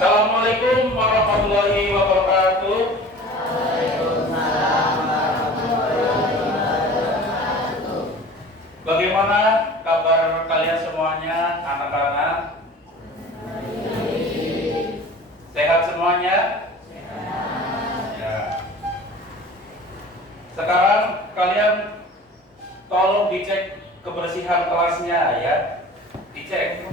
Assalamualaikum warahmatullahi wabarakatuh. Waalaikumsalam warahmatullahi wabarakatuh. Bagaimana kabar kalian semuanya, anak-anak? Sehat semuanya? Sehat. Ya. Sekarang kalian tolong dicek kebersihan kelasnya ya. Dicek.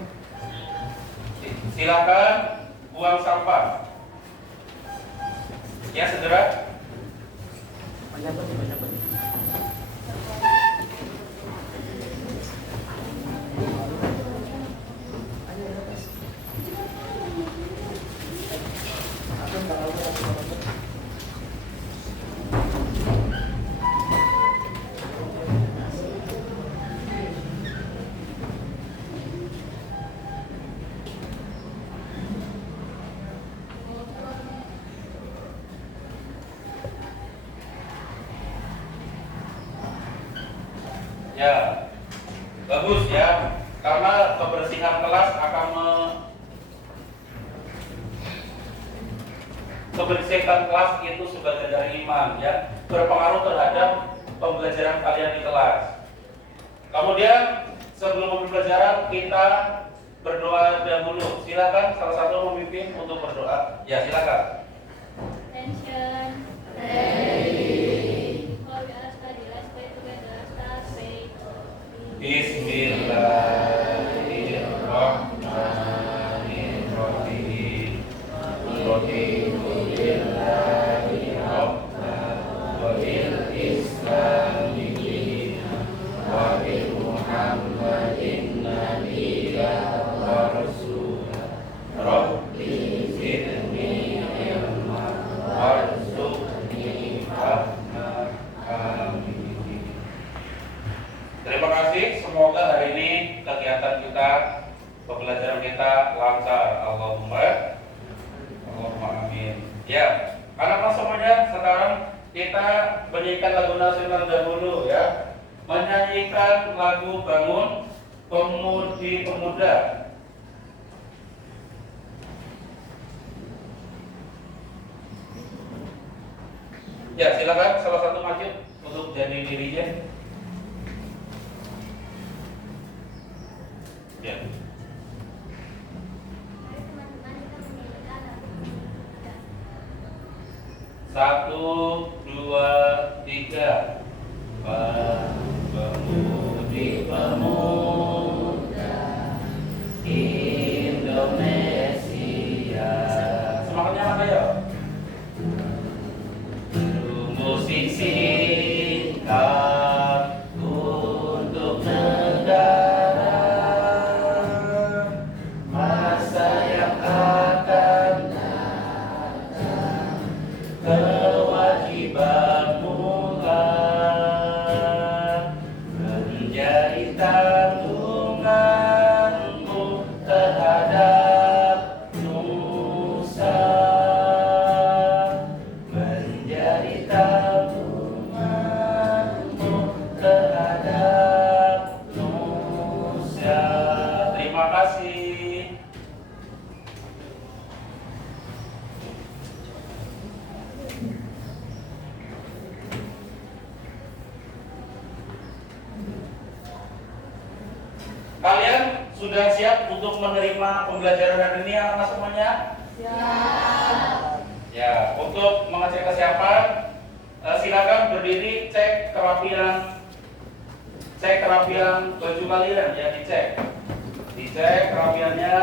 Silakan buang sampah. Ya, segera. Ya, bagus ya. Karena kebersihan kelas akan kebersihan kelas itu sebagai dari iman ya, berpengaruh terhadap pembelajaran kalian di kelas. Kemudian sebelum pembelajaran kita berdoa dahulu. Silakan salah satu memimpin untuk berdoa. Ya, silakan. Attention. Ready. All we are study. Let's pray together. Start pray. Bismillahirrahmanirrahim. Alhamdulillahi wa bil islami wa bi Muhammadin nabiyya wa rasulah. Rabbi zidni ilma warzuqni fahma. Amin. Terima kasih. Semoga hari ini kegiatan kita, pembelajaran kita lancar. Allahumma amin. Ya, anak-anak semuanya, sekarang kita menyanyikan lagu nasional dahulu ya. Menyanyikan lagu Bangun Pemudi Pemuda. Ya, silakan salah satu maju untuk jadi dirinya. Ya. Mari teman-teman kita menyanyikan lagu pemuda. 1, 2, 3. Pemudi pemuda Indonesia. Semangatnya apa ya? Musik singkat untuk negara, masa yang akan datang, kewajibanmu menjadi tanggunganmu terhadap nusa, menjadi tanggunganmu terhadap nusa. Terima kasih. Kalian sudah siap untuk menerima pembelajaran hari ini anak-anak semuanya? Siap. Ya, untuk mengecek kesiapan, silakan berdiri, cek kerapian baju kalian ya, dicek kerapiannya.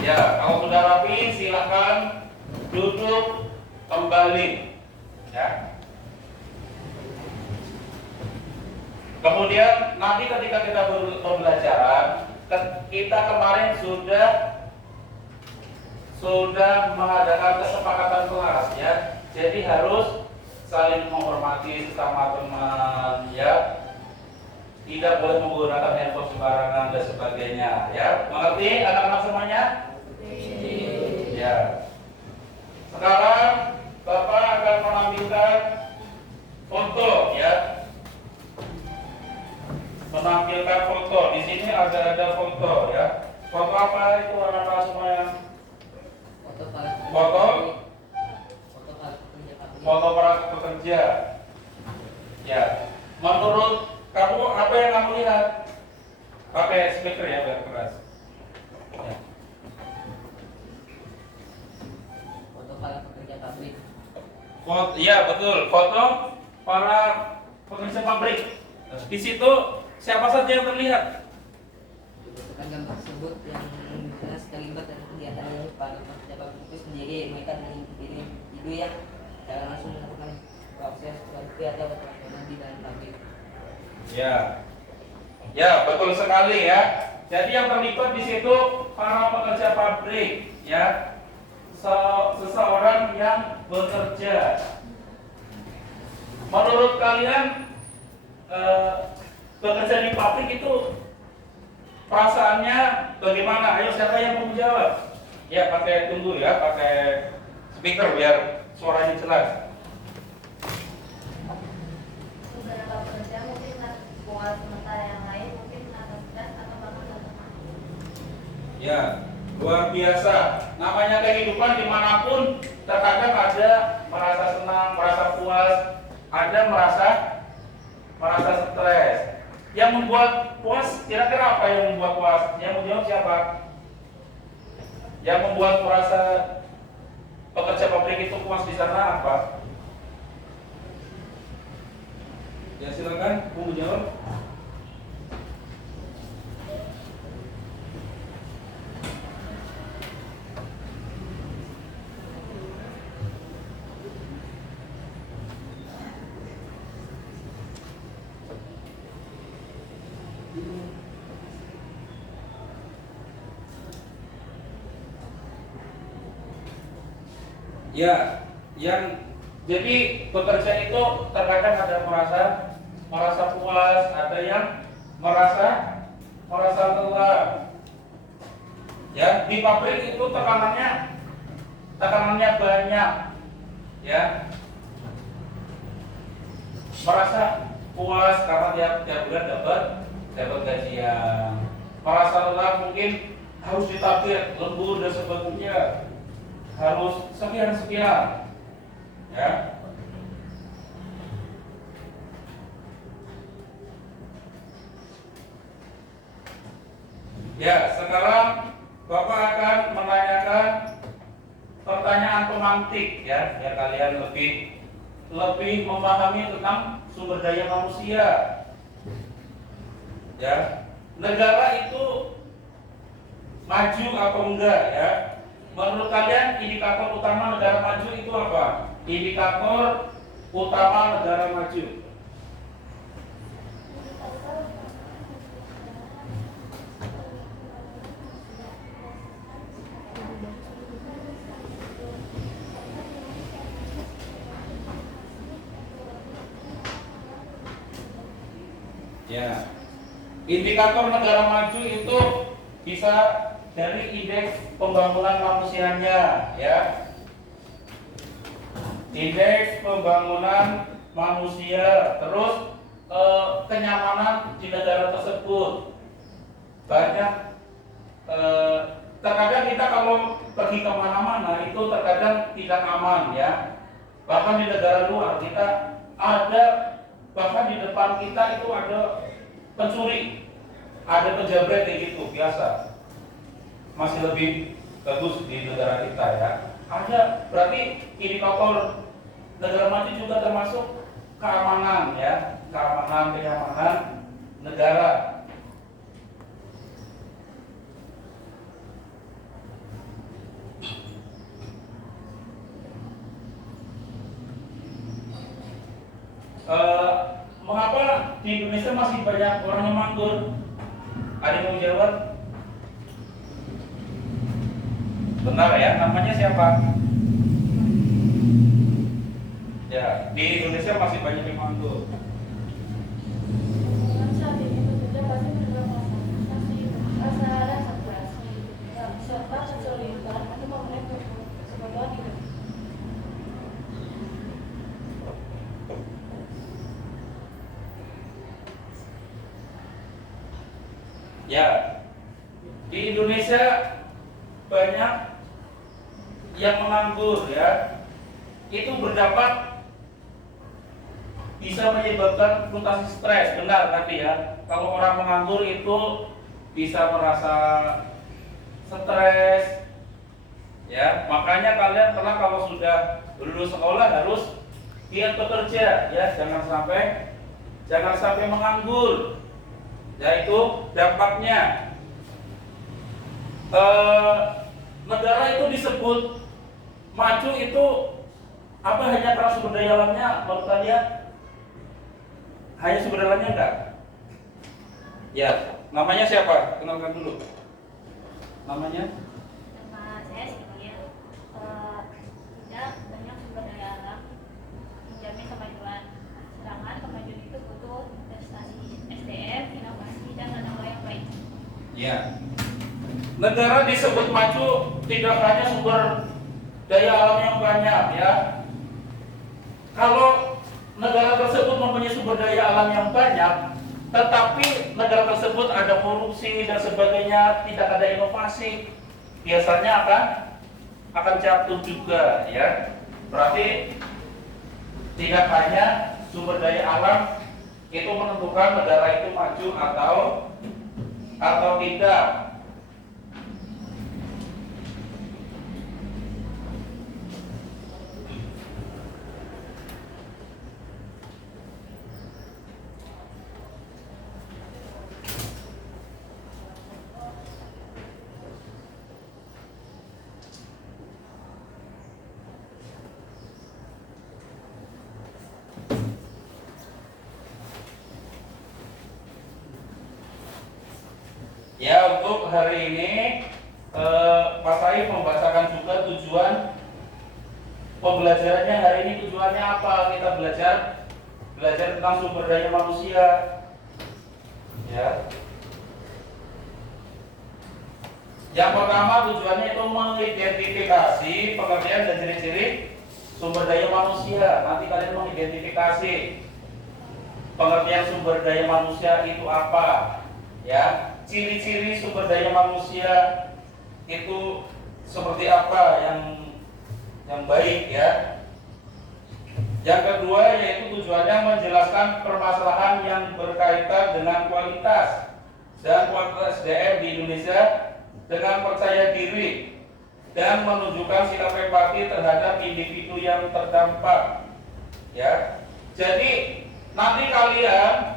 Ya, kalau sudah rapi silakan duduk kembali ya. Kemudian nanti ketika kita pembelajaran, kita kemarin sudah mengadakan kesepakatan kelas ya. Jadi harus saling menghormati sesama teman ya. Tidak boleh menggunakan handphone sembarangan dan sebagainya ya. Mengerti anak-anak semuanya? Ya. Sekarang Bapak akan menampilkan foto ya. menampilkan foto. Di sini ada foto ya. Foto apa itu anak-anak semuanya? Foto para Foto? Foto para pekerja pabrik. Foto para pekerja. Ya. Menurut kamu apa yang kamu lihat? Pakai speaker ya biar keras. Ya. Foto para pekerja pabrik. Foto, iya betul. Foto para pekerja pabrik. Di situ siapa saja yang terlihat? Dibutuhkan gambar tersebut yang jelas terlibat dalam kegiatan ini para pekerja pabrik itu sendiri. Mereka individu yang secara langsung melakukan proses produksi atau operasional di dalam pabrik. Ya. Ya, betul sekali ya. Jadi yang terlibat di situ para pekerja pabrik ya. Seseorang yang bekerja. Menurut kalian bekerja di pabrik itu perasaannya bagaimana? Ayo siapa yang mau menjawab? Ya pakai tunggu ya, pakai speaker biar suaranya jelas. Beberapa pekerja mungkin puas, sementara yang lain mungkin akan stres atau bahkan lemah. Ya, luar biasa. Namanya kehidupan dimanapun terkadang ada merasa senang, merasa puas, ada merasa stres. Yang membuat puas, kira-kira apa yang membuat puas? Yang menjawab siapa? Yang membuat merasa pekerja pabrik itu puas di sana apa? Ya silakan, mau menjawab. Ya, yang jadi bekerja itu terkadang ada merasa puas, ada yang merasa lelah. Ya, di pabrik itu tekanannya banyak. Ya. Merasa puas karena tiap bulan dapat gajian. Merasa lelah mungkin harus ditabir lembur dan sebagainya. Harus sekian ya. Ya, sekarang Bapak akan menanyakan pertanyaan pemantik ya, biar kalian lebih memahami tentang sumber daya manusia. Ya, negara itu maju atau enggak ya? Menurut kalian indikator utama negara maju itu apa? Indikator utama negara maju. Ya. Indikator negara maju itu bisa dari indeks pembangunan manusianya ya. Indeks pembangunan manusia, terus kenyamanan di negara tersebut. Banyak terkadang kita kalau pergi kemana-mana itu terkadang tidak aman ya. Bahkan di negara luar kita ada, bahkan di depan kita itu ada pencuri, ada penjamret kayak gitu biasa. Masih lebih bagus di negara kita ya. Ada, berarti indikator negara maju juga termasuk keamanan ya, kenyamanan negara. Mengapa di Indonesia masih banyak orang yang manggur? Ada yang mau jawab? Benar ya, namanya siapa? Ya, di Indonesia masih banyak yang manggur. Saat ini bekerja pasti menerima rasa stres, serta kesulitan untuk memenuhi kebutuhan hidup. Ya, di Indonesia banyak yang menganggur ya. Itu berdampak bisa menyebabkan frustasi stres, benar tadi ya. Kalau orang menganggur itu bisa merasa stres ya. Makanya kalian kalau sudah lulus sekolah harus giat bekerja ya, jangan sampai menganggur. Yaitu dampaknya negara itu disebut maju itu apa, hanya karena sumber daya alamnya menurut kalian? Hanya sumber daya alamnya enggak? Ya, namanya siapa? Kenalkan dulu. Namanya? Nama saya Cynthia. Tidak banyak sumber daya alam menjamin kemajuan. Sedangkan kemajuan itu butuh investasi SDM, inovasi, dan tata kelola yang baik. Ya. Negara disebut maju tidak hanya sumber daya alam yang banyak ya. Kalau negara tersebut mempunyai sumber daya alam yang banyak, tetapi negara tersebut ada korupsi dan sebagainya, tidak ada inovasi, biasanya akan jatuh juga ya. Berarti tidak hanya sumber daya alam itu menentukan negara itu maju atau tidak. Ya, untuk hari ini Pak Saif membacakan juga tujuan pembelajarannya. Hari ini tujuannya apa? Kita belajar tentang sumber daya manusia. Ya. Yang pertama tujuannya itu mengidentifikasi pengertian dan ciri-ciri sumber daya manusia. Nanti kalian mengidentifikasi pengertian sumber daya manusia itu apa, ya. Ciri-ciri sumber daya manusia itu seperti apa yang baik ya. Yang kedua yaitu tujuannya menjelaskan permasalahan yang berkaitan dengan kualitas dan kualitas SDM di Indonesia dengan percaya diri dan menunjukkan sikap empati terhadap individu yang terdampak ya. Jadi nanti kalian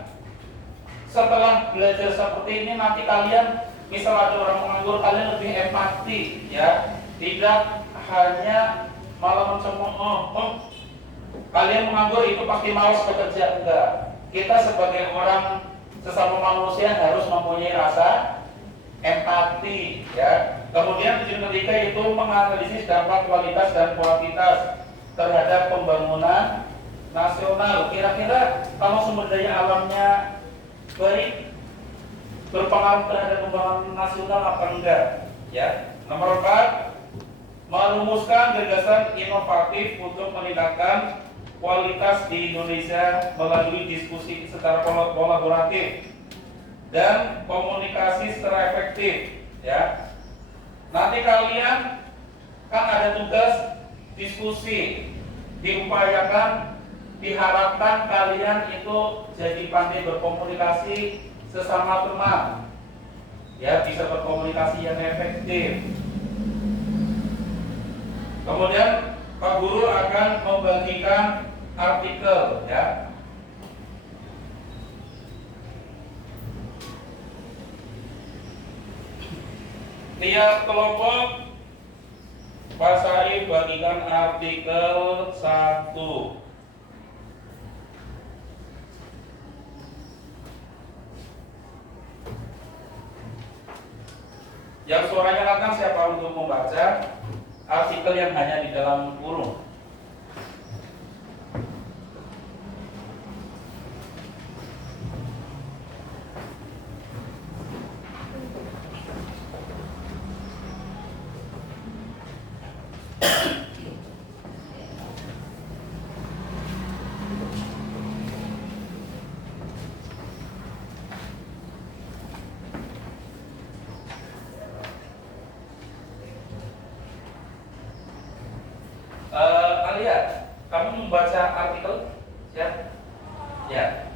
setelah belajar seperti ini, nanti kalian misal ada orang menganggur, kalian lebih empati ya, tidak hanya malah mencemooh, kalian menganggur itu pasti malas bekerja, enggak. Kita sebagai orang sesama manusia harus mempunyai rasa empati ya. Kemudian tujuan ketiga itu menganalisis dampak kualitas dan kuantitas terhadap pembangunan nasional. Kira-kira kalau sumber daya alamnya baik, berpengaruh terhadap pembangunan nasional apa enggak ya. Nomor 4, merumuskan gagasan inovatif untuk meningkatkan kualitas di Indonesia melalui diskusi secara kolaboratif dan komunikasi secara efektif ya. Nanti kalian kan ada tugas diskusi, diupayakan, diharapkan kalian itu jadi pandai berkomunikasi sesama teman ya, bisa berkomunikasi yang efektif. Kemudian Pak Guru akan membagikan artikel ya. Tiap kelompok Pak Saif bagikan artikel 1. Yang suaranya lantang siapa untuk membaca artikel yang hanya di dalam kurung?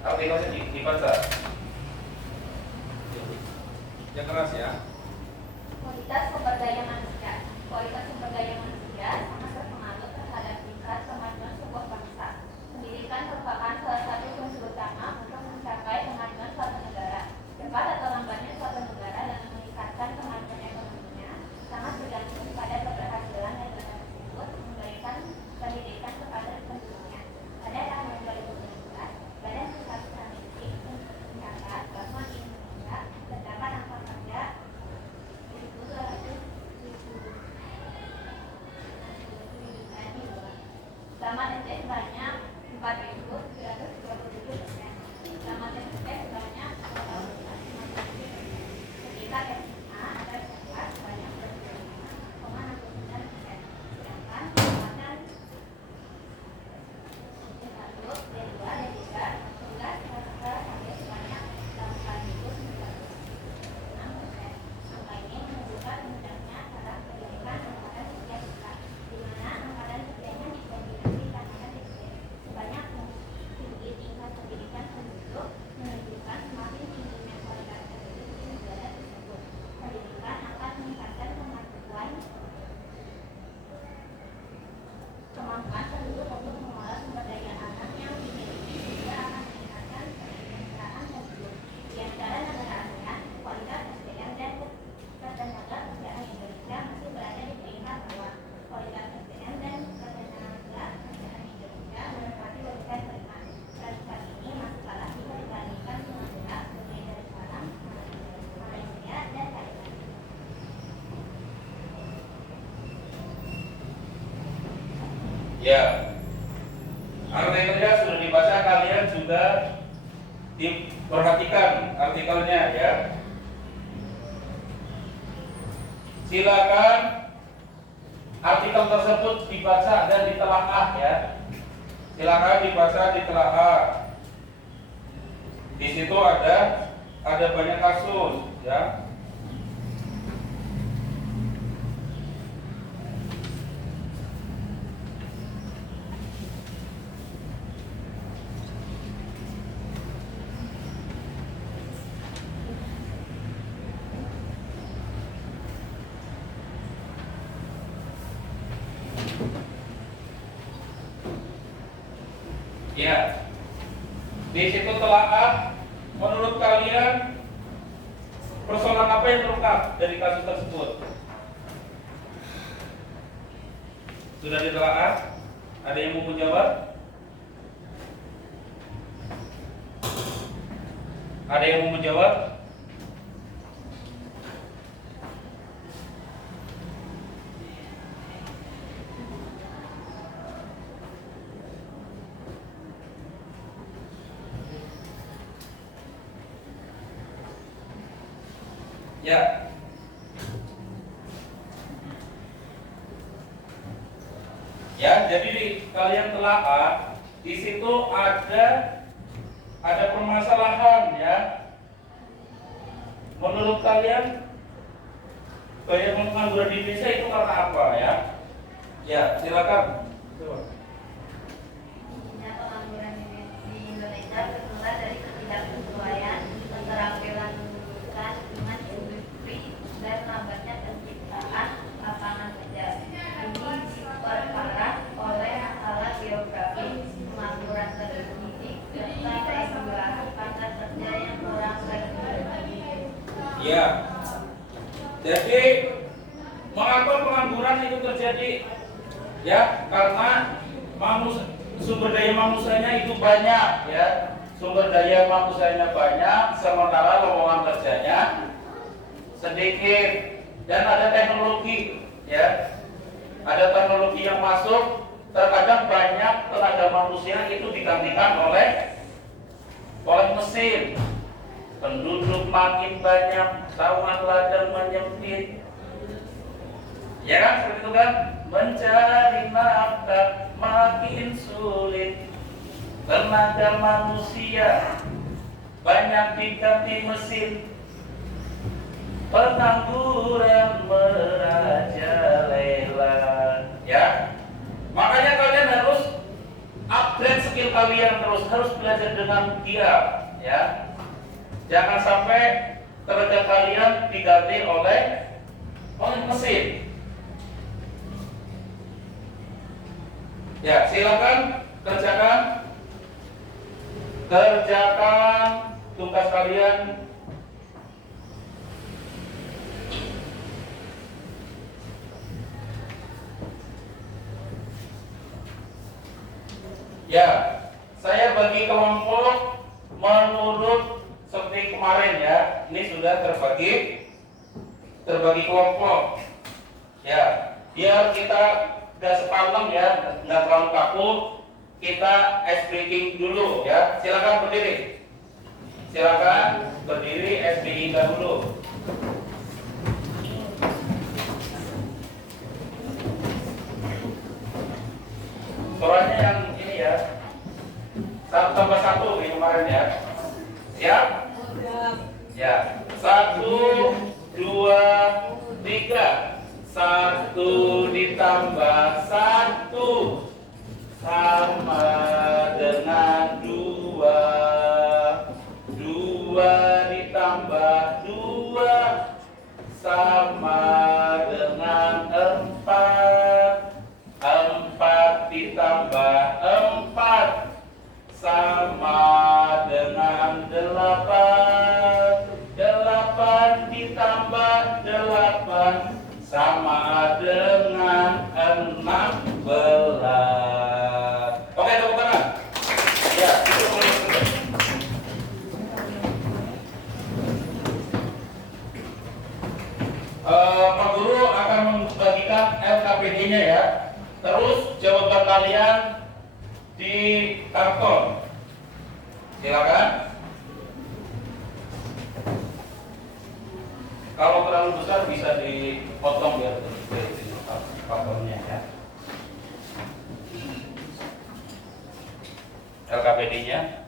Artikelnya dibaca. Yang keras ya. Kualitas sumber daya manusia. Kualitas sumber daya manusia sangat berpengaruh terhadap tingkat kemajuan sebuah bangsa. Pendidikan merupakan salah satu unsur utama untuk mencapai kemajuan suatu negara. Cepat atau lambatnya suatu negara dalam meningkatkan kemajuan ekonominya sangat bergantung pada keberhasilan negara tersebut memberikan pendidikan kepada penduduknya. Pada tahun 2019, Badan Pusat Statistik mencatat bahwa di Indonesia terdapat angka kerja 1.200 Selamat SD sebanyak 4.337%. Selamat SMP sebanyak 4.557%. Ketika SMA ada peserta sebanyak 25,69%. Sedangkan kecepatan D1, D2, D3 tugas rata-rata sampai sebanyak 8.906%. Angka ini menunjukkan mudahnya cara pendidikan angkatan usia kita, di mana angkatan usianya didominasi angkatan SD. Sebanyak tinggi tingkat pendidikan penduduk menunjukkan semakin tingginya kualitas penduduk di negara tersebut. Pendidikan akan meningkatkan kemampuan penduduk untuk mengelola sumber daya alam yang dimiliki, juga akan meningkatkan kesejahteraan penduduk. Di antara negara ASEAN, kualitas SDM dan ketenaga kerjaan Indonesia masih berada di peringkat bawah. Kualitas SDM dan ketenaga kerjaan Indonesia menempati urutan kelima. Peringkat ini masih kalah jika dibandingkan dengan negara Brunei Darussalam, Malaysia, dan Thailand. Ya, artikelnya sudah dibaca, kalian juga diperhatikan artikelnya ya. Silakan artikel tersebut dibaca dan ditelaah ya. Silakan dibaca, ditelaah. Di situ ada banyak kasus ya. Ya, di situ telaah. Menurut kalian persoalan apa yang terungkap dari kasus tersebut? Sudah ditelaah? Ada yang mau menjawab? Ada yang mau menjawab? Ya. Ya, jadi kalian telaah, di situ ada permasalahan ya. Menurut kalian banyak pengangguran di Indonesia itu karena apa ya? Ya, silakan. Tingginya pengangguran di Indonesia bermula dari ketidaksesuaian keterampilan lulusan dengan industri dan lambatnya penciptaan lapangan kerja. Ini diperparah oleh masalah geografi, pengangguran terdidik, serta regulasi pasar kerja yang kurang fleksibel. Ya. Jadi mengapa pengangguran itu terjadi? Ya, karena sumber daya manusianya itu banyak ya. Sumber daya manusianya banyak, sementara lowongan kerjanya sedikit. Dan ada teknologi ya. Ada teknologi yang masuk, terkadang banyak tenaga manusia itu digantikan oleh mesin. Penduduk makin banyak, sawah ladang menyempit. Ya kan, seperti itu kan? Mencari nafkah makin sulit. Tenaga manusia banyak diganti mesin. Pengangguran merajalela. Ya, makanya kalian harus upgrade skill kalian terus harus belajar dengan giat, ya. Jangan sampai kerja kalian diganti oleh mesin. Ya, silakan kerjakan tugas kalian. Ya, saya bagi kelompok menurut seperti kemarin ya. Ini sudah terbagi kelompok. Ya, biar kita nggak sepanem ya, nggak terlalu kaku. Kita ice breaking dulu ya. Silakan berdiri. Silakan berdiri, ice breaking dulu. Suaranya yang ini ya. Tambah satu ini kemarin ya. Siap? Ya. 1, 2, 3. 1 ditambah 1 sama dengan 2. 2 ditambah 2 sama dengan 4. 4 ditambah 4 sama dengan 8. 8 ditambah 8 sama dengan 16. Oke, tepuk tangan. Ya, itu boleh. Pak Guru akan membagikan LKPD-nya ya. Terus jawaban kalian di karton. Silakan. Kalau terlalu besar bisa dipotong biar terlihat kartonnya ya. LKPD-nya.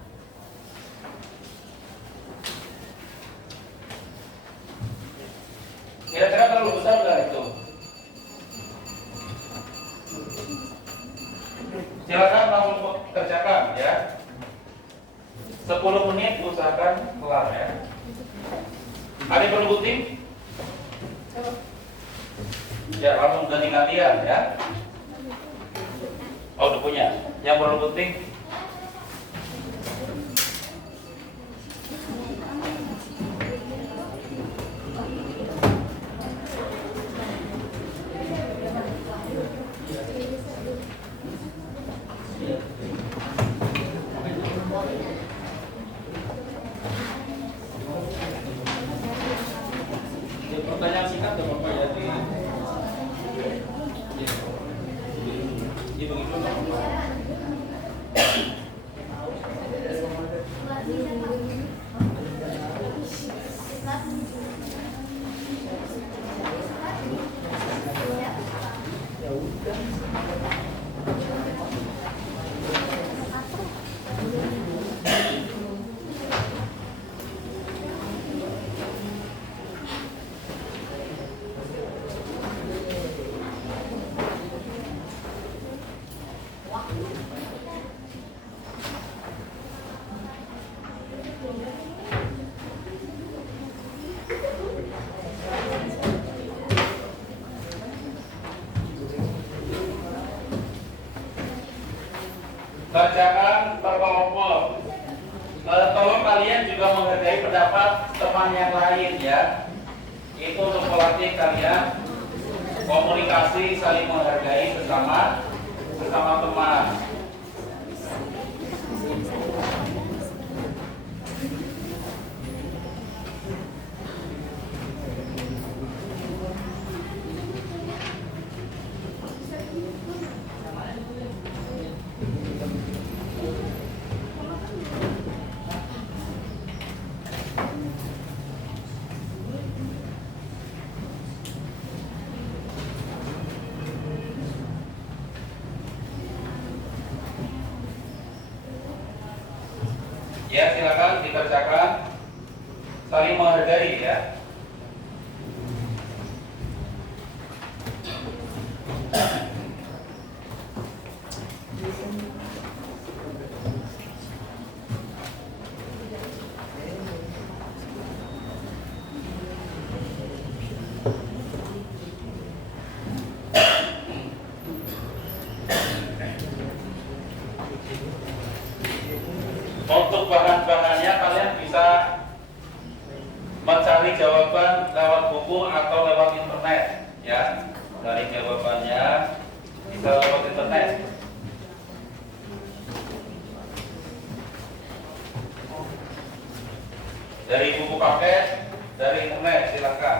Kira-kira terlalu besar nggak itu? Silakan langsung kerjakan ya. 10 menit usahakan kelar ya. Ada yang perlu bukti? Ya, langsung ganti-gantian ya. Oh, udah punya. Yang perlu bukti? Pertanyaan singkat ya Bapak ya di begitu kerjakan berkelompok. Tolong kalian juga menghargai pendapat teman yang lain ya. Itu untuk melatih kalian komunikasi, saling menghargai sesama teman. Ya, silakan dikerjakan, saling menghargai ya. ya. Dari jawabannya bisa lewat internet. Dari buku paket, dari internet, silakan.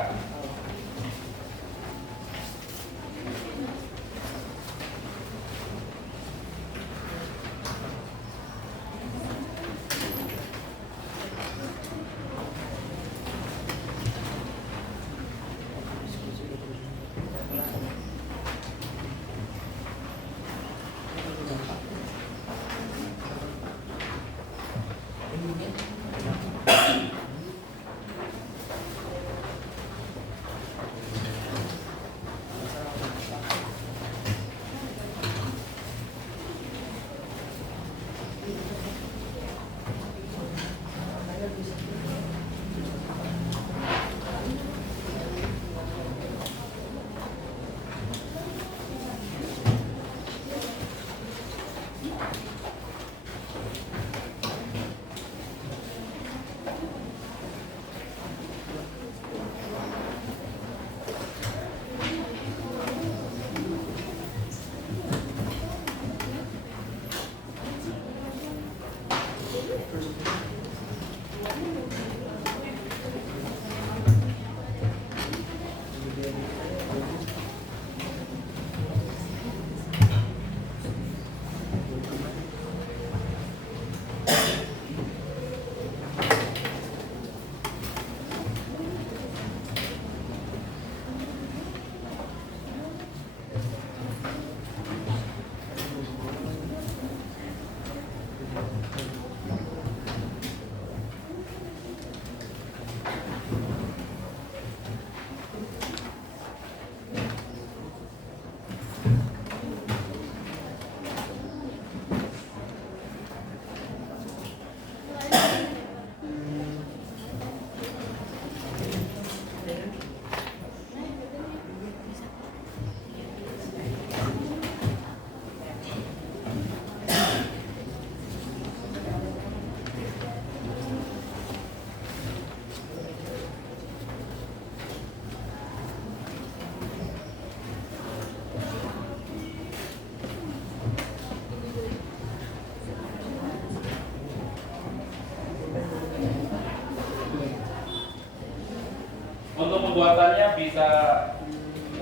Untuk pembuatannya bisa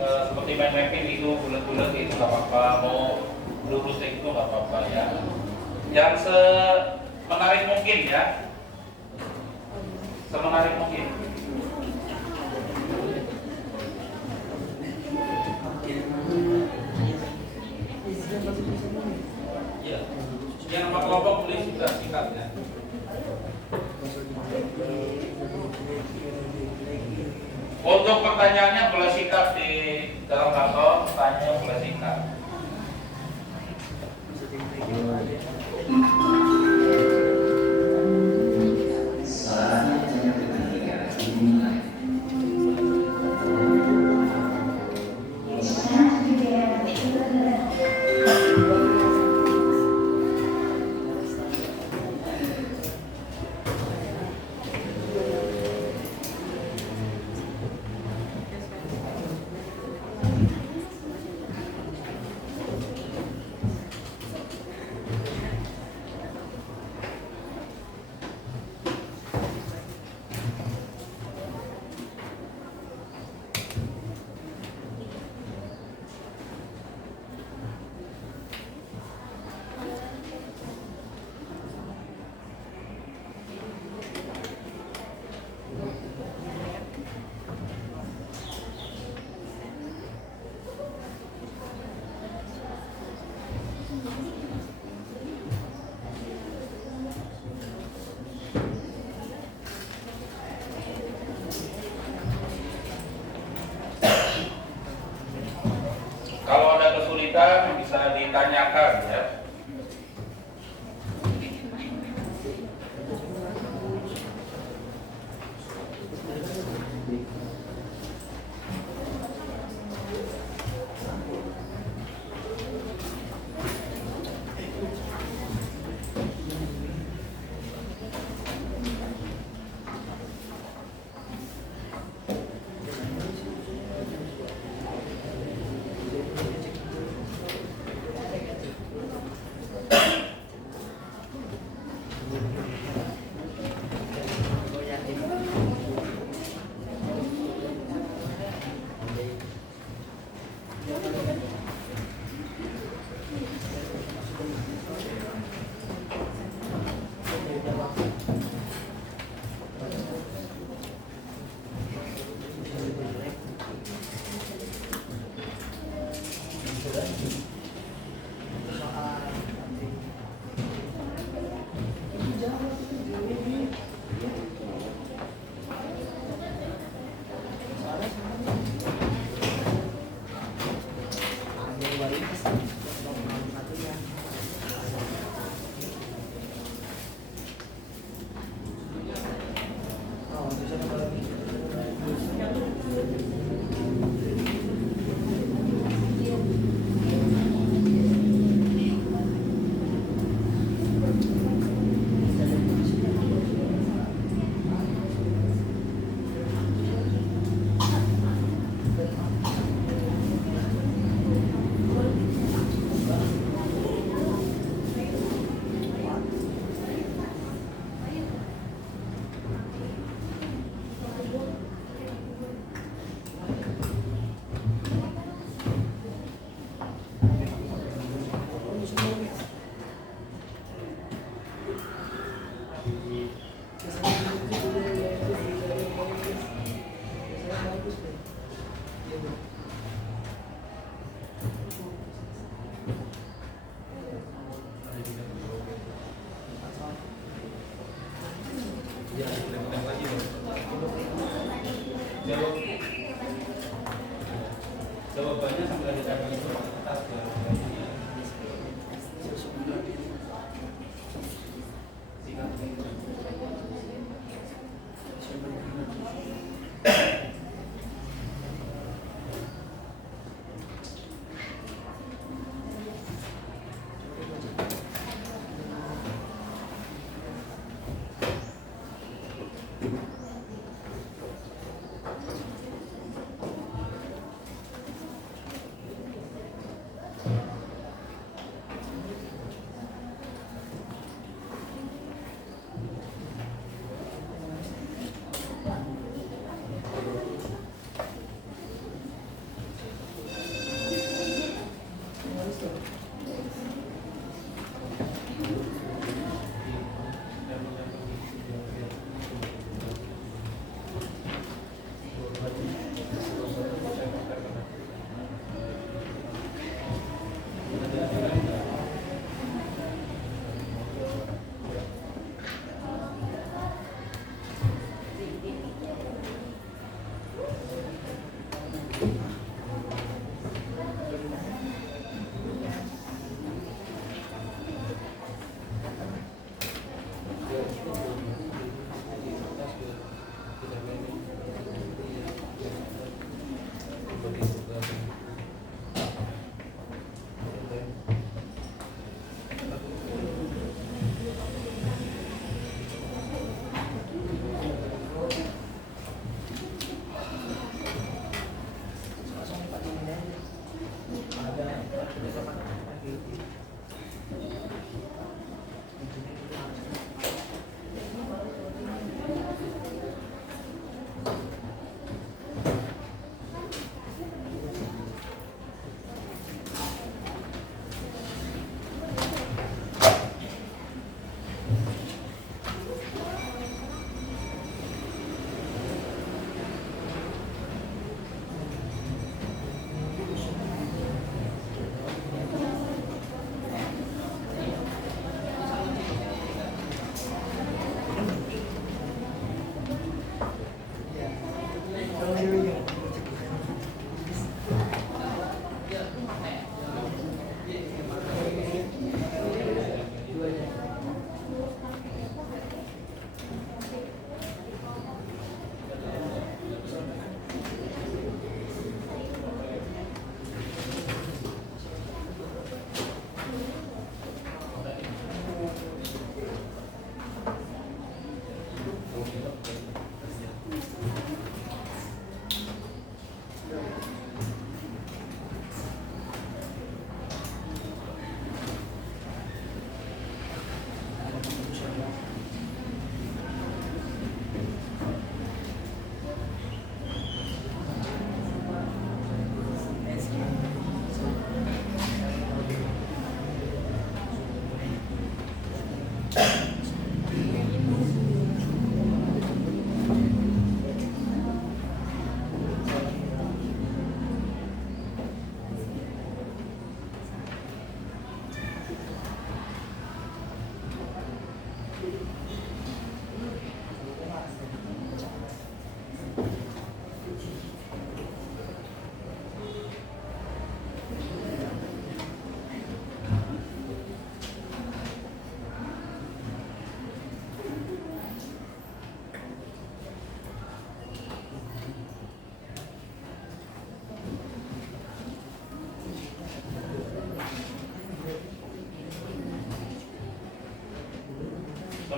seperti main mapping itu bulat-bulat itu nggak apa-apa, mau lurus itu nggak apa-apa ya. Yang semenarik mungkin ya, semenarik mungkin. Ya, yang nama kelompok tulis juga singkat ya. Untuk pertanyaannya boleh singkat di dalam kantor, tanya boleh singkat. Jawab. Jawabannya sambil ditanya atas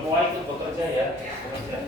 semua ikut bekerja ya, bekerja.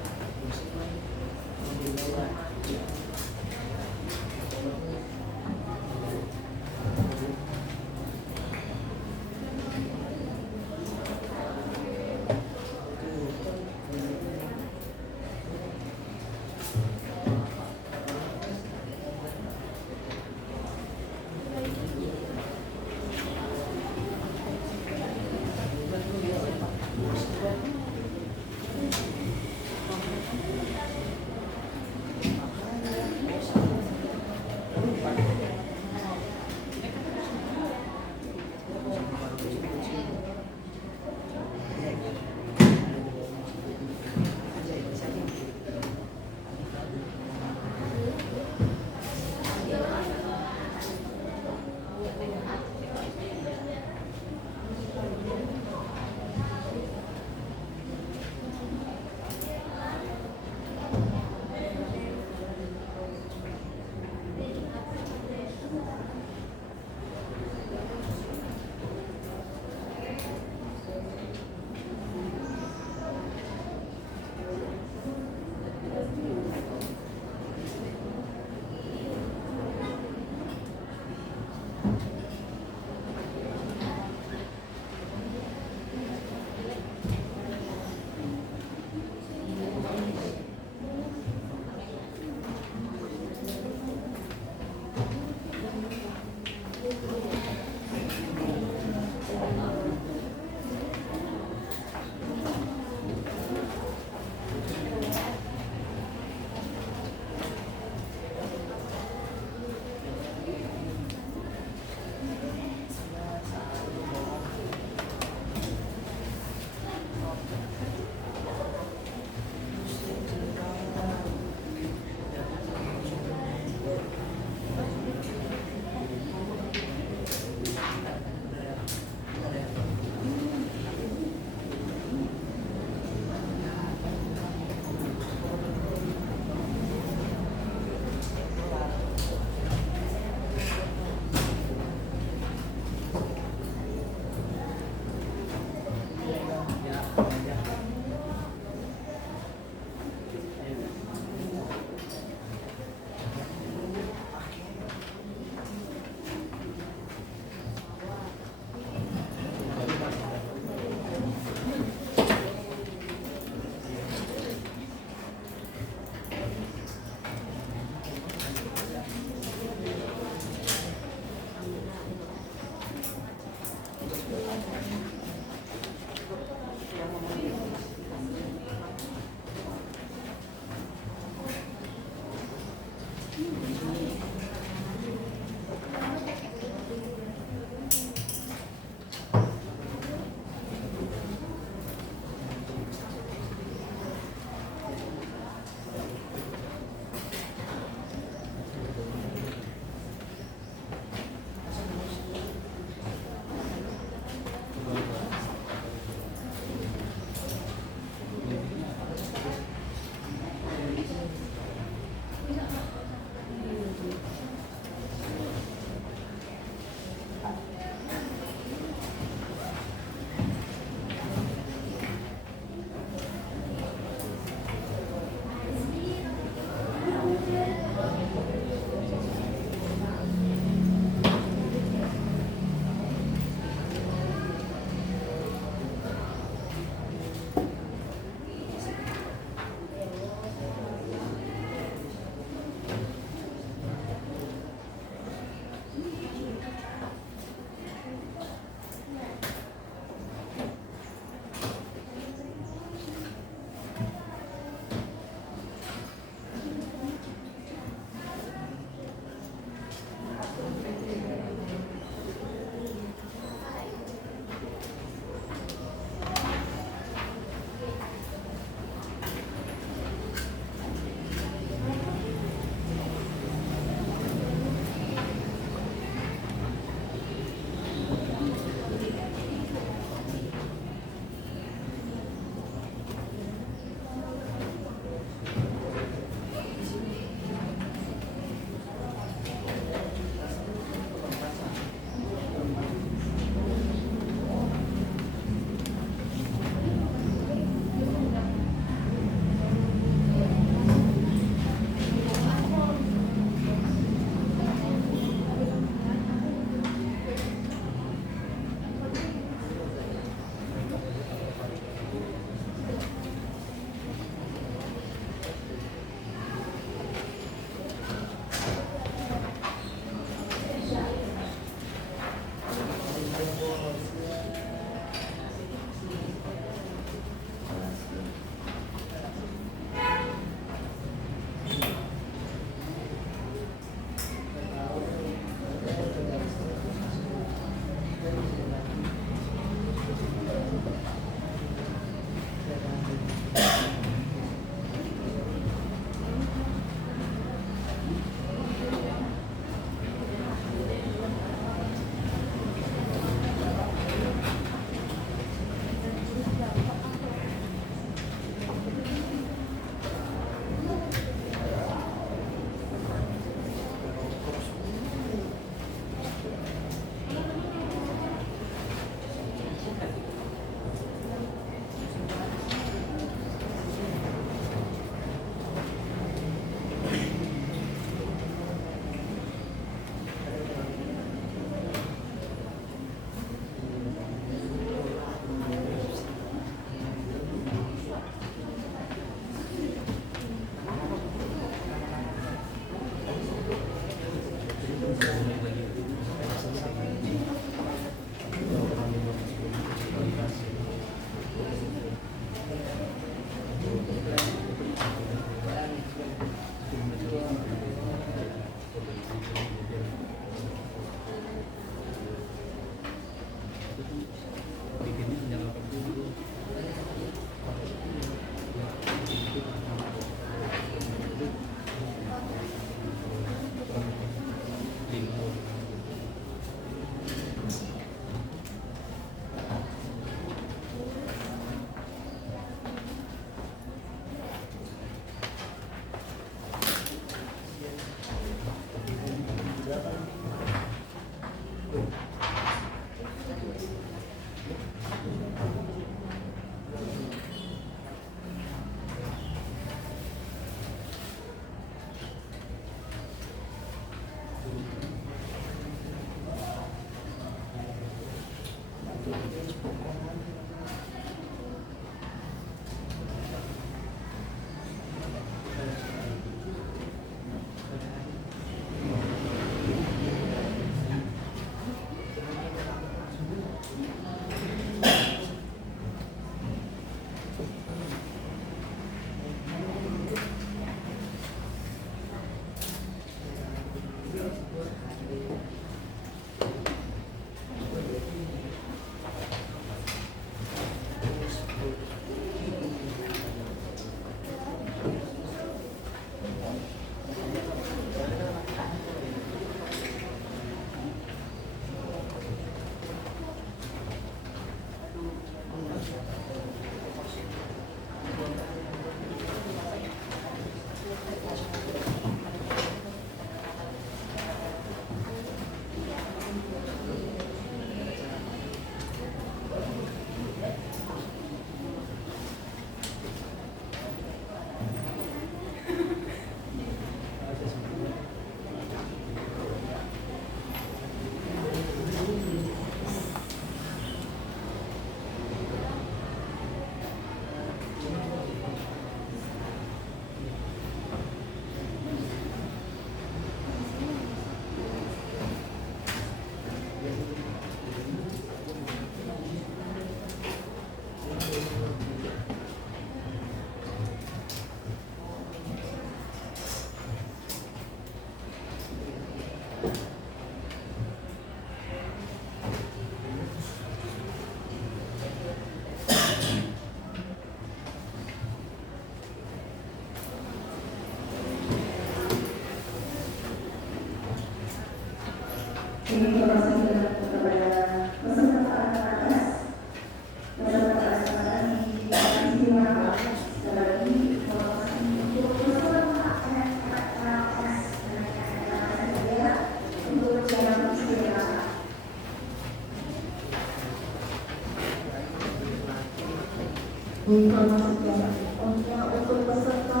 Untuk peserta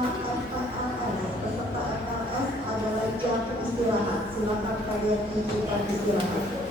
FKS adalah jam istirahat. Silakan kalian tunjukkan istirahat.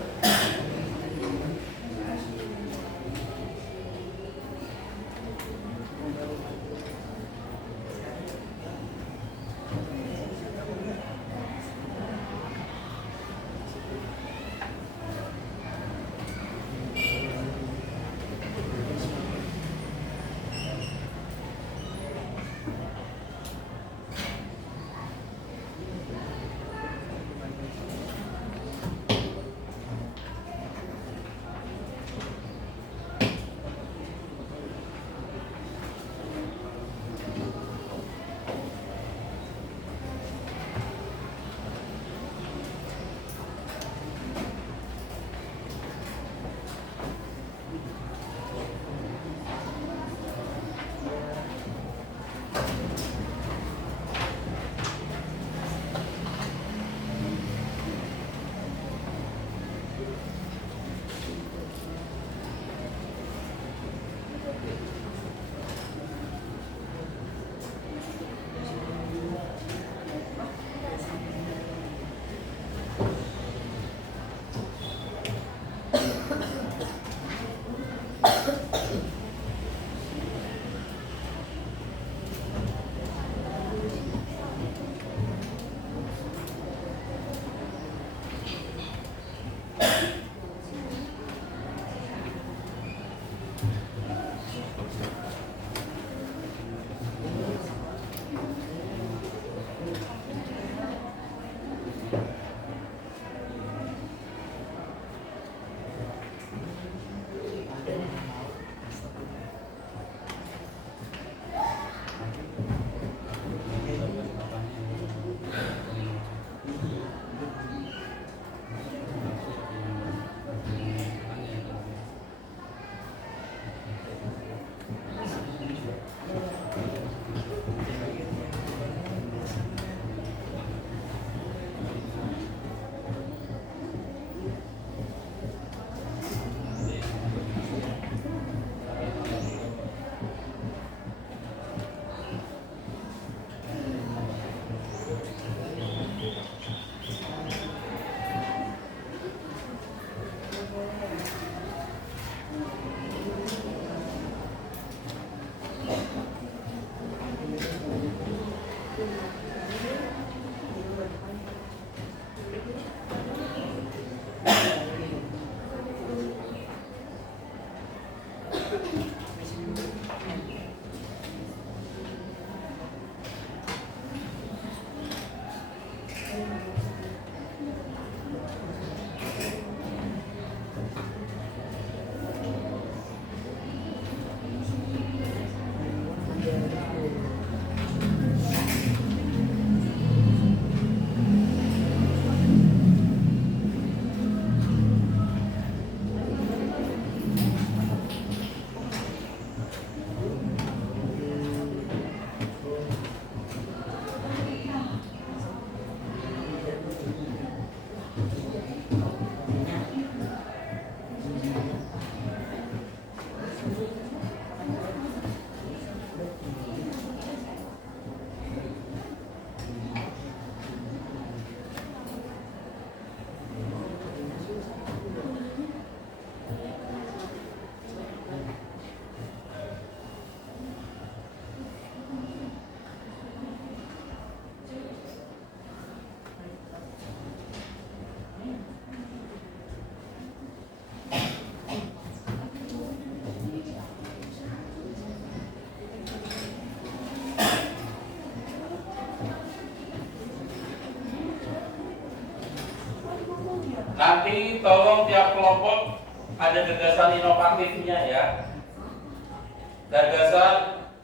Nanti tolong tiap kelompok ada gagasan inovatifnya ya.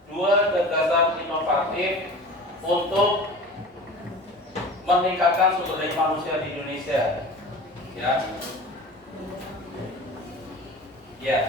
Dua gagasan inovatif untuk meningkatkan sumber daya manusia di Indonesia. Ya. Ya.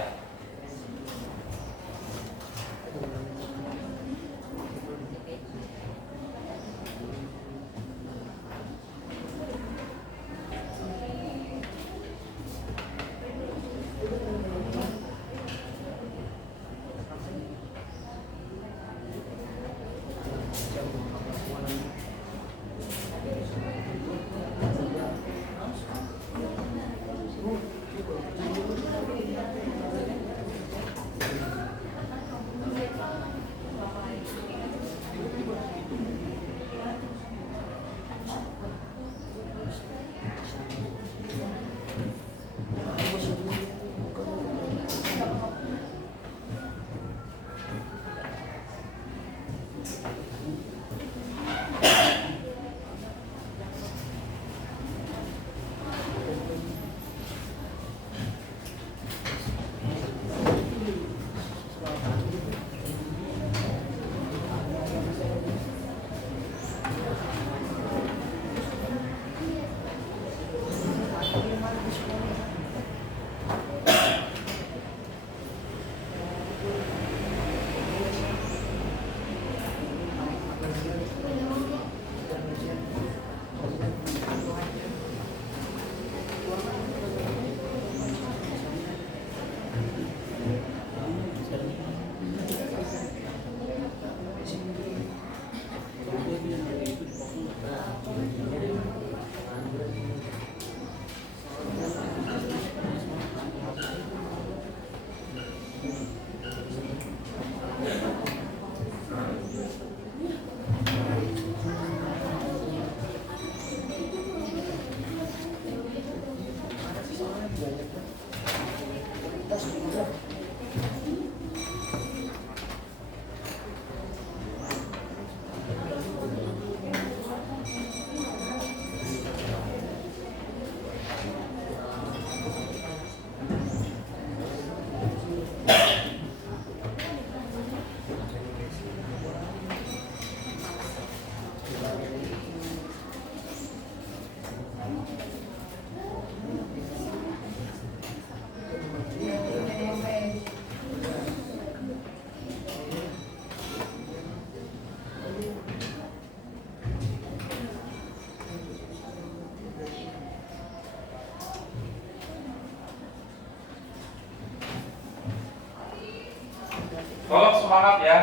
Tolong semangat ya.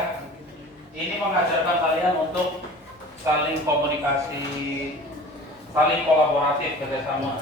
Ini mengajarkan kalian untuk saling komunikasi, saling kolaboratif, kerjasama.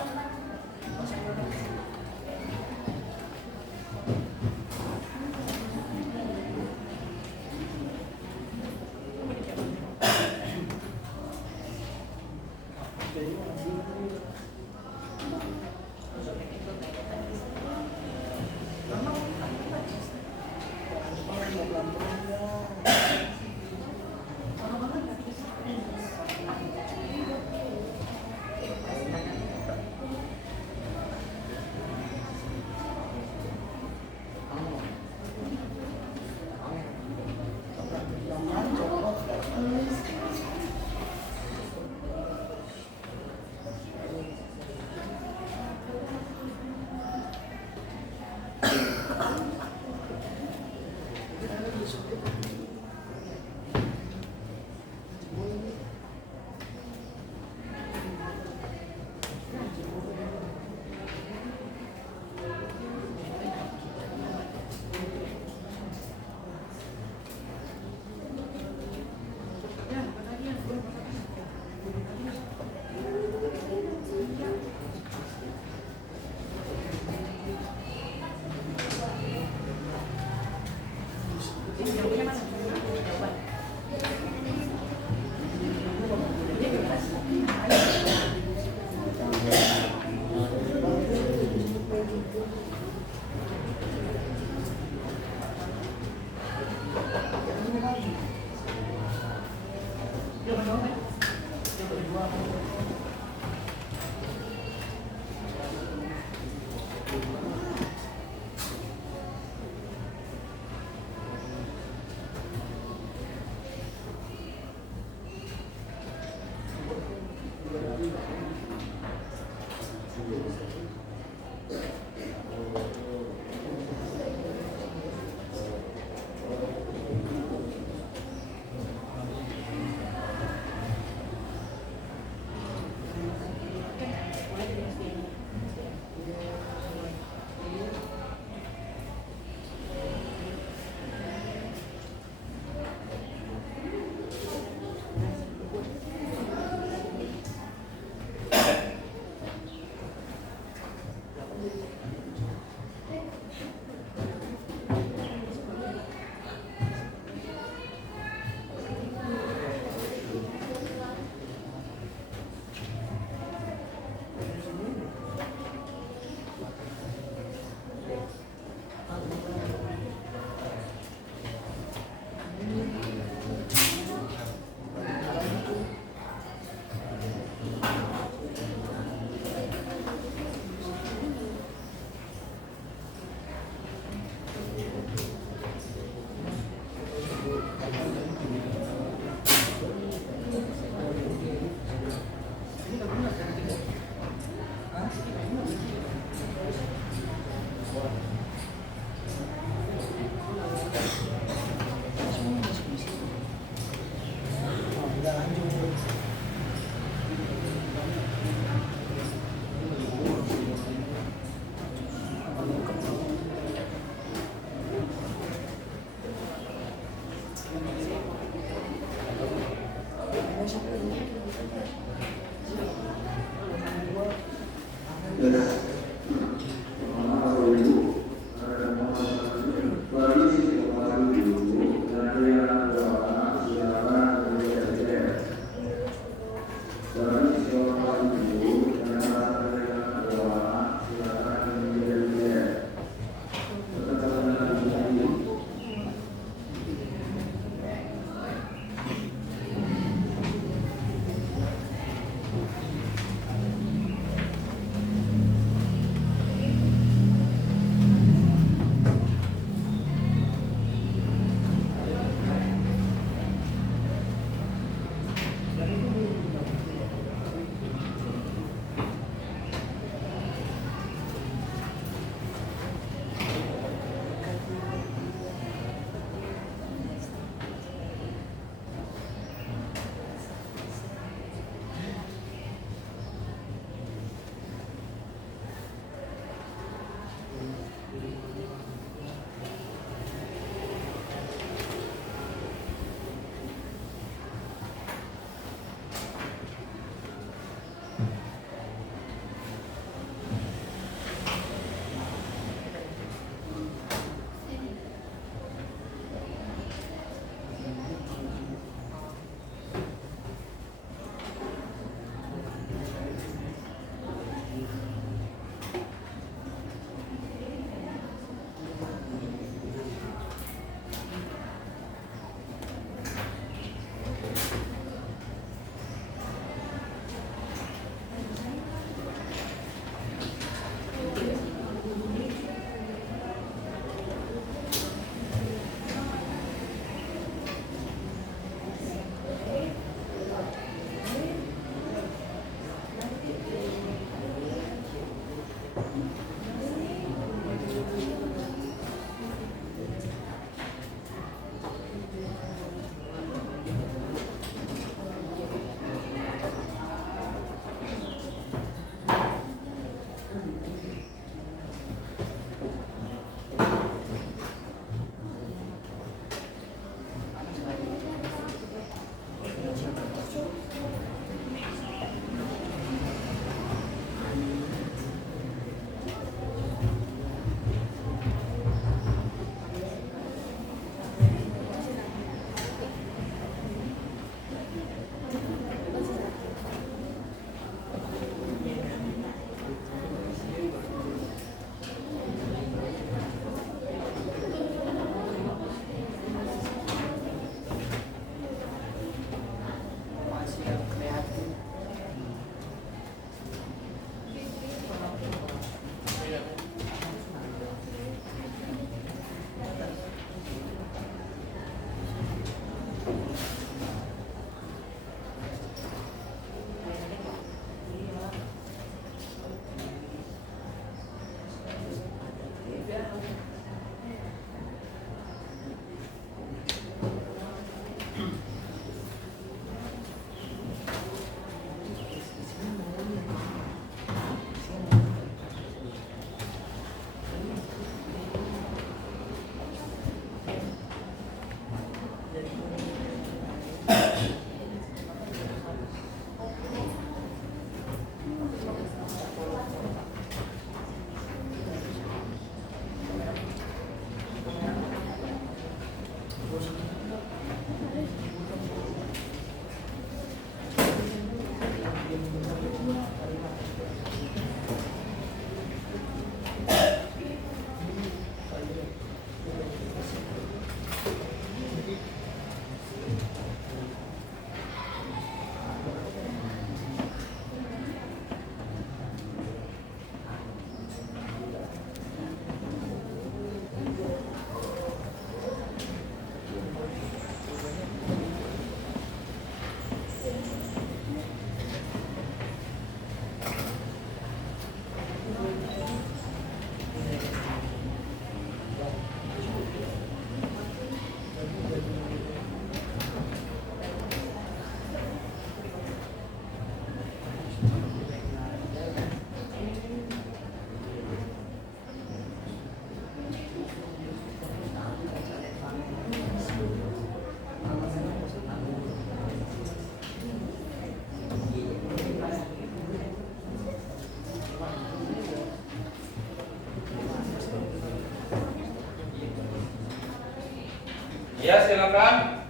Ya, silakan.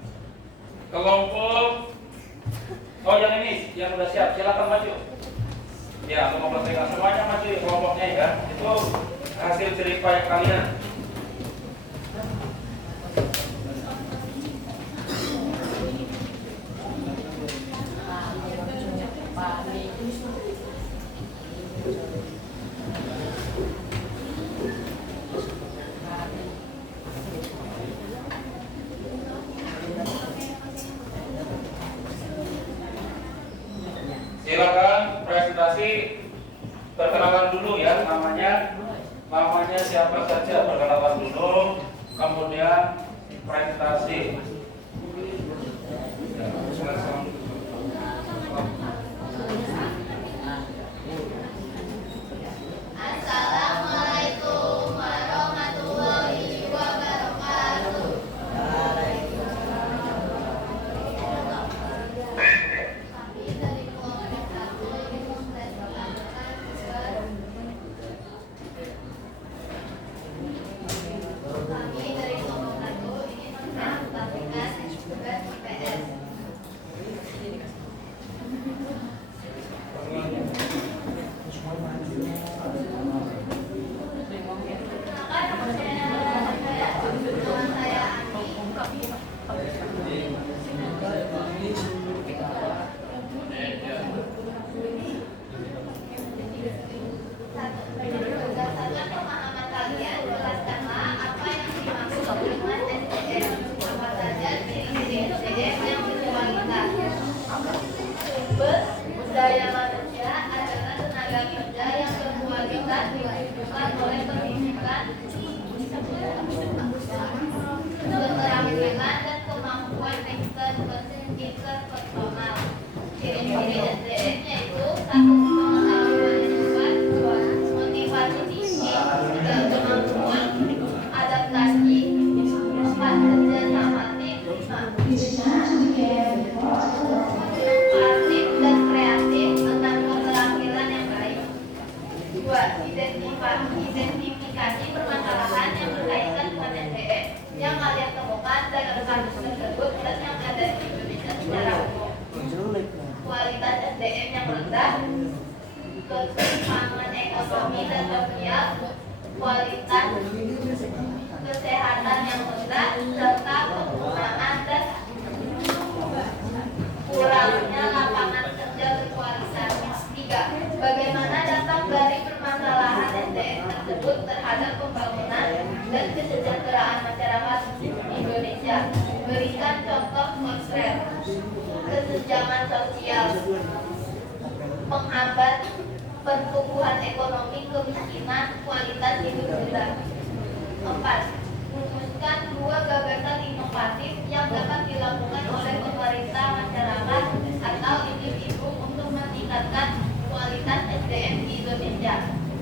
Kelompok yang ini yang sudah siap, silakan maju. Ya, untuk memperhatikan semuanya maju kelompoknya ya. Itu hasil jerih payah kalian. Silakan presentasi, perkenalan dulu ya, namanya siapa saja, perkenalan dulu, kemudian presentasi. Assalamualaikum warahmatullahi wabarakatuh. Kami dari kelompok 1 ingin mempresentasikan tugas IPS. Berdasarkan pemahaman kalian, jelaskanlah apa yang dimaksud dengan SDM. Apa saja ciri-ciri SDM yang berkualitas. Sumber daya manusia adalah tenaga kerja yang berkualitas dibutuhkan oleh pendidikan, keterampilan dan kemampuan interpersonal. Ciri-ciri SDM yaitu 1. Pengetahuan manajemen, 2. Motivasi tinggi, 3. Kemampuan adaptasi, 4. Kerjasama tim, 5. Kreatif dan kreatif tentang keterampilan yang baik. 2. Identifikasi permasalahan yang berkaitan dengan SDM yang kalian temukan dalam kasus tersebut dan yang ada di Indonesia secara umum. Kualitas SDM yang rendah, ketimpangan ekonomi dan sosial, kualitas kesehatan yang rendah, serta penggunaan dan kurangnya lapangan kerja berkualitas. 3. Bagaimana dampak dari permasalahan SDM tersebut terhadap pembangunan dan kesejahteraan masyarakat Indonesia. Berikan contoh konkret. Kesenjangan sosial, menghambat pertumbuhan ekonomi, kemiskinan, kualitas hidup rendah. 4. Rumuskan 2 gagasan inovatif yang dapat dilakukan oleh pemerintah, masyarakat, atau individu untuk meningkatkan kualitas SDM di Indonesia.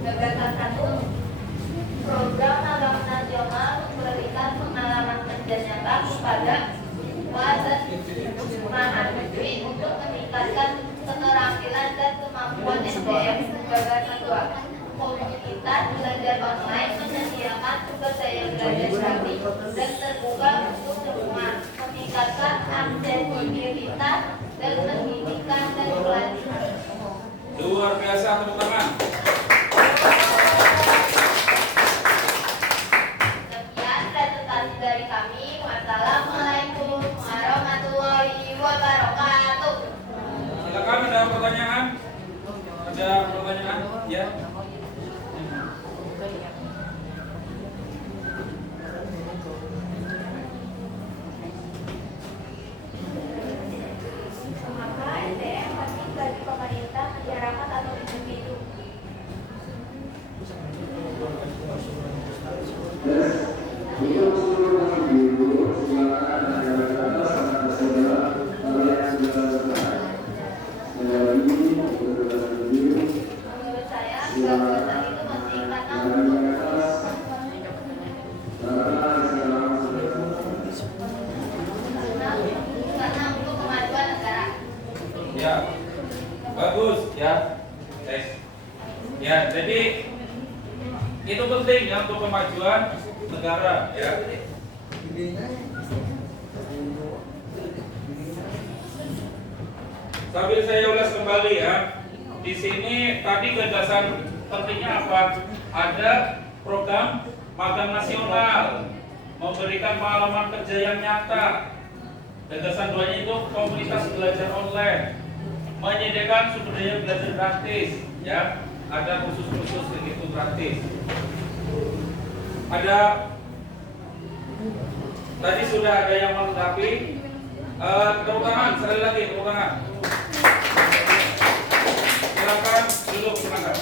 Gagasan 1. Program magang nasional memberikan pengalaman kerja nyata kepada siswa dan mahasiswi untuk meningkatkan keterampilan dan kemampuan SDM. Gagasan 2. Komunitas belajar online menyediakan sumber daya belajar gratis dan terbuka untuk semua, meningkatkan aksesibilitas dan pendidikan dan pelatihan. Luar biasa, tepuk tangan. Sekian presentasi dari kami. Wassalamualaikum warahmatullahi wabarakatuh. Silakan, ada pertanyaan? Ada pertanyaan? Ya. Maka SDM penting bagi pemerintah, masyarakat, atau individu. Menurut saya, gagasan itu penting karena untuk kemajuan negara. Ya. Bagus ya. Ya, jadi itu penting ya untuk kemajuan negara ya. Sambil saya ulas kembali ya. Di sini tadi gagasan pentingnya apa? Ada program magang nasional, memberikan pengalaman kerja yang nyata. Gagasan duanya itu komunitas belajar online, menyediakan sumber daya belajar gratis, ya. Ada khusus-khusus itu gratis. Ada tadi sudah ada yang melengkapi. Tepuk tangan sekali lagi, tepuk tangan. Silakan duduk, silakan.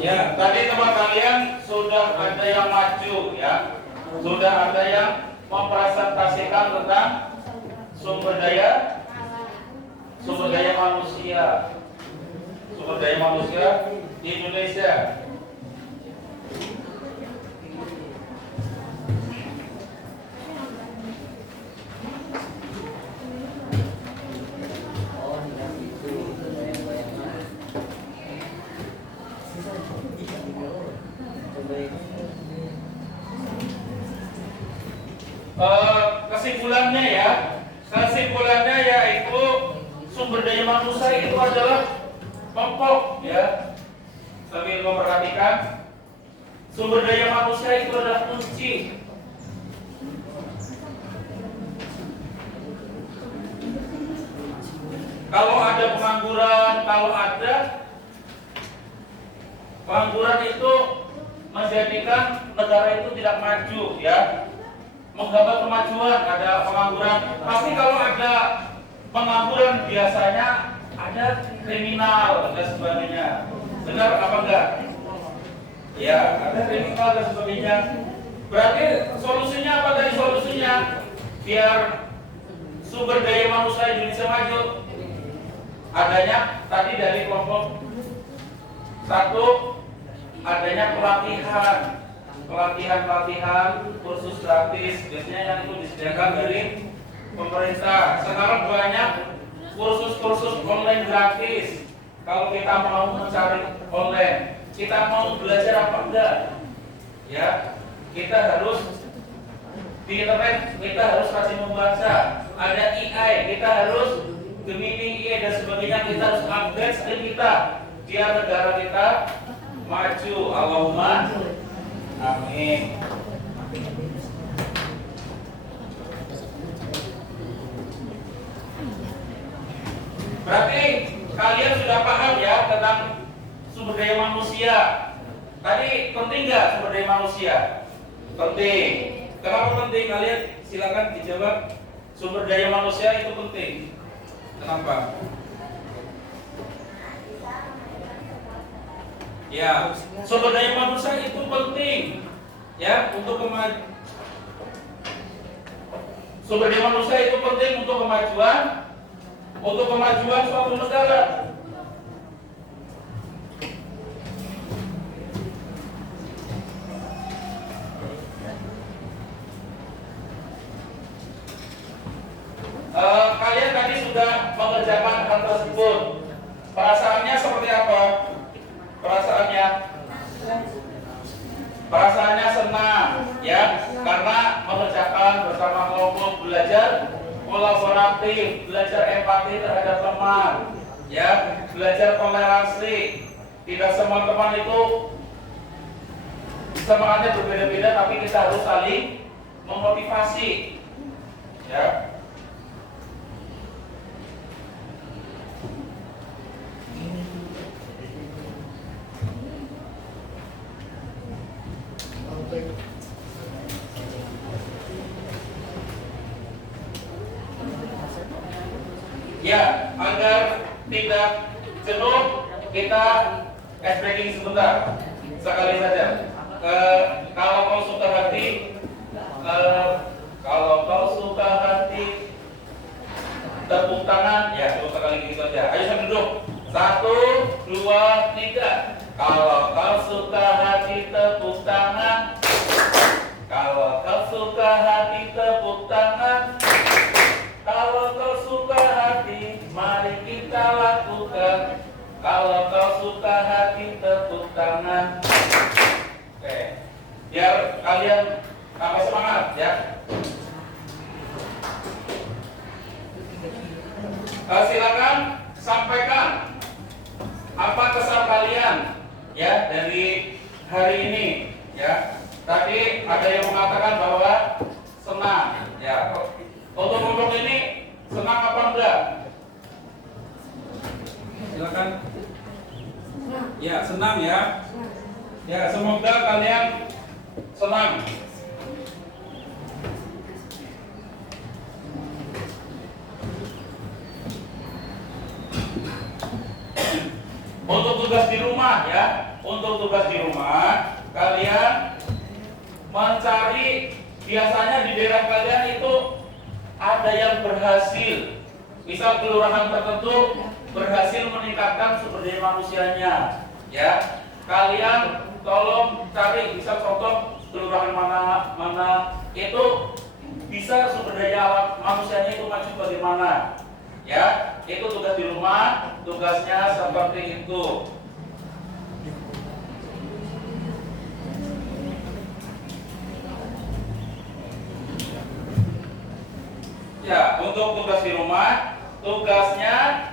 Ya, tadi teman kalian sudah ada yang maju ya, sudah ada yang mempresentasikan tentang sumber daya manusia, di Indonesia. Kesimpulannya yaitu sumber daya manusia itu adalah pokok ya. Sambil memperhatikan, sumber daya manusia itu adalah kunci. Kalau ada pengangguran itu menjadikan negara itu tidak maju ya. Menghambat kemajuan, ada pengangguran. Pasti kalau ada pengangguran biasanya ada kriminal dan sebagainya. Benar apa enggak? Ya, ada kriminal dan sebagainya. Berarti solusinya apa dari solusinya? Biar sumber daya manusia Indonesia maju. Adanya tadi dari kelompok satu, adanya pelatihan kursus gratis, biasanya yang itu disediakan dari pemerintah. Sekarang banyak kursus online gratis. Kalau kita mau mencari online, kita mau belajar apa enggak? Ya, kita harus di internet, kita harus rajin membaca. Ada AI, kita harus Gemini AI dan sebagainya. Kita harus upgrade skill kita biar negara kita maju. Allahumma amin. Berarti kalian sudah paham ya tentang sumber daya manusia. Tadi penting nggak sumber daya manusia? Penting. Kenapa penting? Kalian silakan dijawab. Sumber daya manusia itu penting. Kenapa? Ya, sumber daya manusia itu penting ya untuk sumber daya manusia itu penting untuk kemajuan suatu negara. Kalian tadi sudah mengerjakan hal tersebut. Perasaannya seperti apa? Perasaannya senang ya, karena mengerjakan bersama kelompok, belajar kolaboratif, belajar empati terhadap teman ya, belajar toleransi. Tidak semua teman itu semangatnya berbeda-beda, tapi kita harus saling memotivasi ya. Ya, agar tidak jenuh, kita ice breaking sebentar, sekali saja. Kalau kau suka hati, kalau kau suka hati, tepuk tangan, ya tepuk sekali gitu aja. Ayo sambil duduk. 1, 2, 3. Kalau kau suka hati, tepuk tangan. Kalau kau suka hati, tepuk tangan. Kalau kau suka hati, mari kita lakukan. Kalau kau suka hati, tepuk tangan. Oke, biar kalian tambah semangat ya. Silakan sampaikan apa kesan kalian ya dari hari ini ya. Tadi ada yang mengatakan bahwa senang ya. Untuk kelompok ini senang apa enggak? Silakan. Ya, senang ya. Ya, semoga kalian senang. Untuk tugas di rumah ya, untuk tugas di rumah kalian mencari, biasanya di daerah kalian itu ada yang berhasil, misal kelurahan tertentu berhasil meningkatkan sumber daya manusianya ya. Kalian tolong cari, misal contoh kelurahan mana itu bisa sumber daya manusianya itu maju bagaimana ya. Itu tugas di rumah, tugasnya seperti itu. Ya, untuk tugas di rumah, tugasnya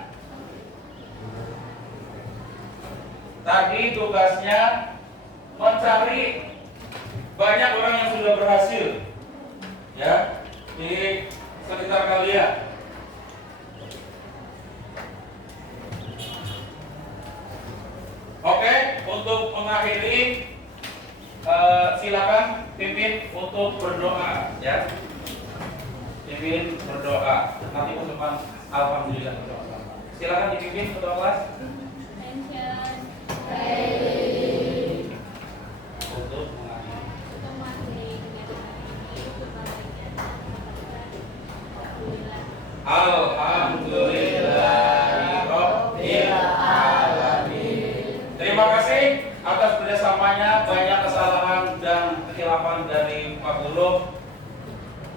tadi tugasnya mencari banyak orang yang sudah berhasil ya di sekitar kalian. Oke, untuk mengakhiri silakan pimpin untuk berdoa ya. Pimpin berdoa. Nanti ucapan alhamdulillah berdoa. Silakan dipimpin ketua kelas. Untuk mengakhiri. Alhamdulillahirabbil alamin. Terima kasih atas kerjasamanya. Banyak kesalahan dan kekhilafan dari Pak Guru.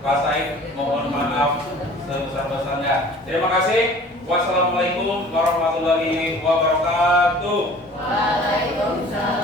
Pak Said, mohon maaf sebesar-besarnya. Terima kasih. Wassalamualaikum warahmatullahi wabarakatuh. Waalaikumsalam.